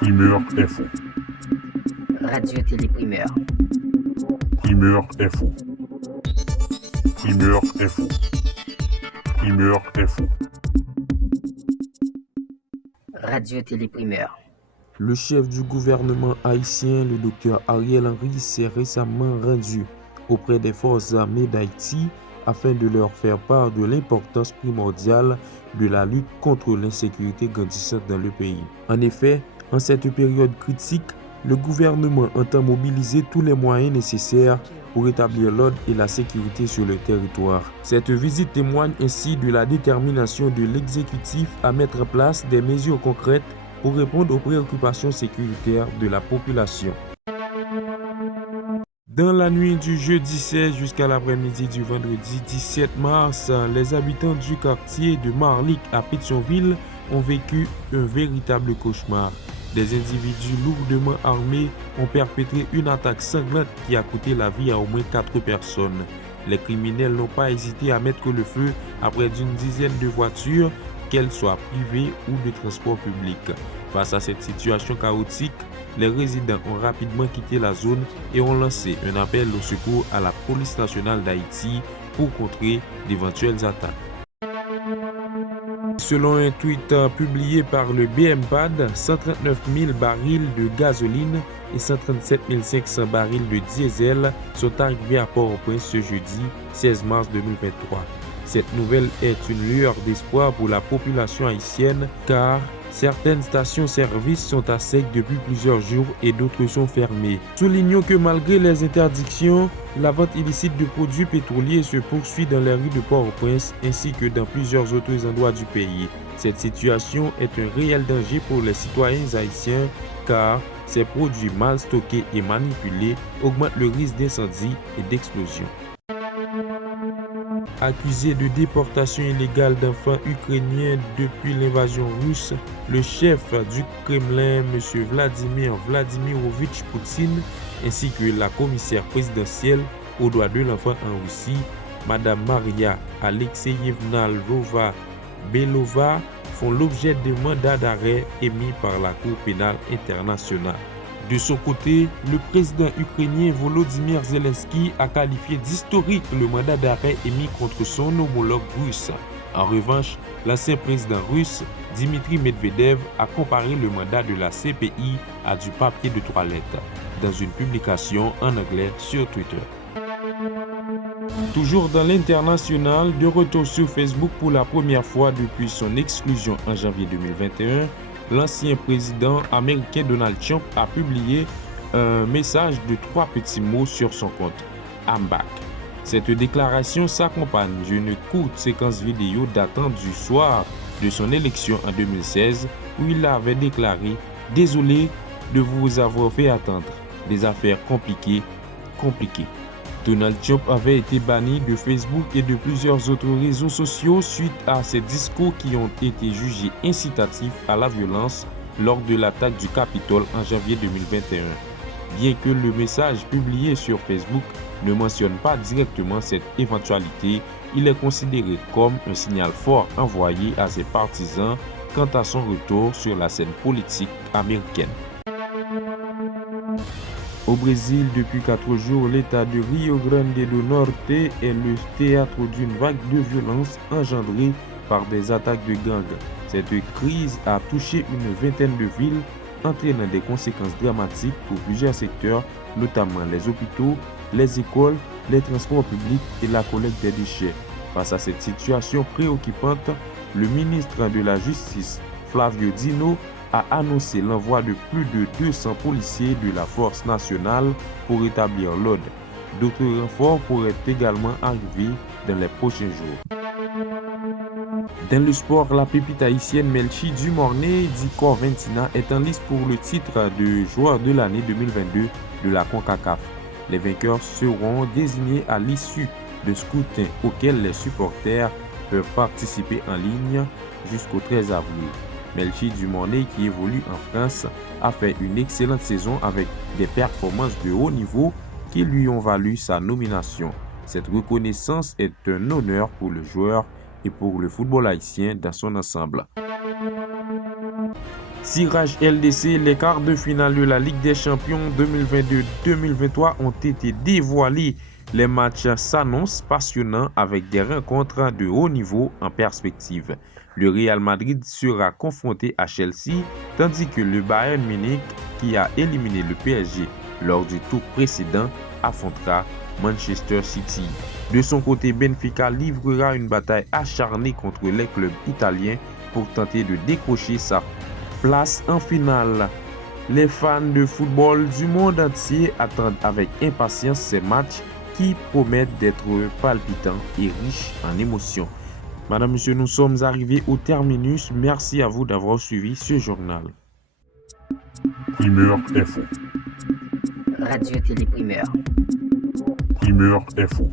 Primeur Info. Radio Télé Primeur. Primeur Info. Primeur Info. Primeur Info. Radio Télé Primeur. Le chef du gouvernement haïtien, le docteur Ariel Henry, s'est récemment rendu auprès des forces armées d'Haïti afin de leur faire part de l'importance primordiale de la lutte contre l'insécurité grandissante dans le pays. En effet, en cette période critique, le gouvernement entend mobiliser tous les moyens nécessaires pour établir l'ordre et la sécurité sur le territoire. Cette visite témoigne ainsi de la détermination de l'exécutif à mettre en place des mesures concrètes pour répondre aux préoccupations sécuritaires de la population. Dans la nuit du jeudi 16 jusqu'à l'après-midi du vendredi 17 mars, les habitants du quartier de Marlik à Pétionville ont vécu un véritable cauchemar. Des individus lourdement armés ont perpétré une attaque sanglante qui a coûté la vie à au moins 4 personnes. Les criminels n'ont pas hésité à mettre le feu à près d'une dizaine de voitures, qu'elles soient privées ou de transport public. Face à cette situation chaotique, les résidents ont rapidement quitté la zone et ont lancé un appel au secours à la police nationale d'Haïti pour contrer d'éventuelles attaques. Selon un tweet publié par le BMPAD, 139 000 barils de gasoline et 137 500 barils de diesel sont arrivés à Port-au-Prince ce jeudi 16 mars 2023. Cette nouvelle est une lueur d'espoir pour la population haïtienne car certaines stations-service sont à sec depuis plusieurs jours et d'autres sont fermées. Soulignons que malgré les interdictions, la vente illicite de produits pétroliers se poursuit dans les rues de Port-au-Prince ainsi que dans plusieurs autres endroits du pays. Cette situation est un réel danger pour les citoyens haïtiens car ces produits mal stockés et manipulés augmentent le risque d'incendie et d'explosion. Accusé de déportation illégale d'enfants ukrainiens depuis l'invasion russe, le chef du Kremlin, M. Vladimir Vladimirovitch Poutine, ainsi que la commissaire présidentielle aux droits de l'enfant en Russie, Mme Maria Alexeyevna Lvova-Belova, font l'objet de mandats d'arrêt émis par la Cour pénale internationale. De son côté, le président ukrainien Volodymyr Zelensky a qualifié d'historique le mandat d'arrêt émis contre son homologue russe. En revanche, l'ancien président russe, Dmitry Medvedev, a comparé le mandat de la CPI à du papier de toilette, dans une publication en anglais sur Twitter. Toujours dans l'international, de retour sur Facebook pour la première fois depuis son exclusion en janvier 2021, l'ancien président américain Donald Trump a publié un message de 3 petits mots sur son compte « I'm back ». Cette déclaration s'accompagne d'une courte séquence vidéo datant du soir de son élection en 2016 où il avait déclaré « Désolé de vous avoir fait attendre, des affaires compliquées. » Donald Trump avait été banni de Facebook et de plusieurs autres réseaux sociaux suite à ses discours qui ont été jugés incitatifs à la violence lors de l'attaque du Capitole en janvier 2021. Bien que le message publié sur Facebook ne mentionne pas directement cette éventualité, il est considéré comme un signal fort envoyé à ses partisans quant à son retour sur la scène politique américaine. Au Brésil, depuis 4 jours, l'État de Rio Grande do Norte est le théâtre d'une vague de violence engendrée par des attaques de gangs. Cette crise a touché une vingtaine de villes, entraînant des conséquences dramatiques pour plusieurs secteurs, notamment les hôpitaux, les écoles, les transports publics et la collecte des déchets. Face à cette situation préoccupante, le ministre de la Justice, Flavio Dino, a annoncé l'envoi de plus de 200 policiers de la force nationale pour établir l'ordre. D'autres renforts pourraient également arriver dans les prochains jours. Dans le sport, la pépite haïtienne Melchi Dumornay, dit Corventina, est en lice pour le titre de joueur de l'année 2022 de la CONCACAF. Les vainqueurs seront désignés à l'issue de scrutin auquel les supporters peuvent participer en ligne jusqu'au 13 avril. Melchi Dumornay, qui évolue en France, a fait une excellente saison avec des performances de haut niveau qui lui ont valu sa nomination. Cette reconnaissance est un honneur pour le joueur et pour le football haïtien dans son ensemble. Tirage LDC, les quarts de finale de la Ligue des Champions 2022-2023 ont été dévoilés. Les matchs s'annoncent passionnants avec des rencontres de haut niveau en perspective. Le Real Madrid sera confronté à Chelsea, tandis que le Bayern Munich, qui a éliminé le PSG lors du tour précédent, affrontera Manchester City. De son côté, Benfica livrera une bataille acharnée contre les clubs italiens pour tenter de décrocher sa place en finale. Les fans de football du monde entier attendent avec impatience ces matchs qui promettent d'être palpitants et riches en émotions. Madame, Monsieur, nous sommes arrivés au terminus. Merci à vous d'avoir suivi ce journal. Primeur Info. Radio Télé Primeur. Primeur Info.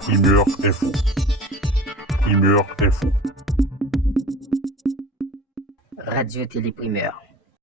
Primeur Info. Primeur Info. Radio Télé Primeur.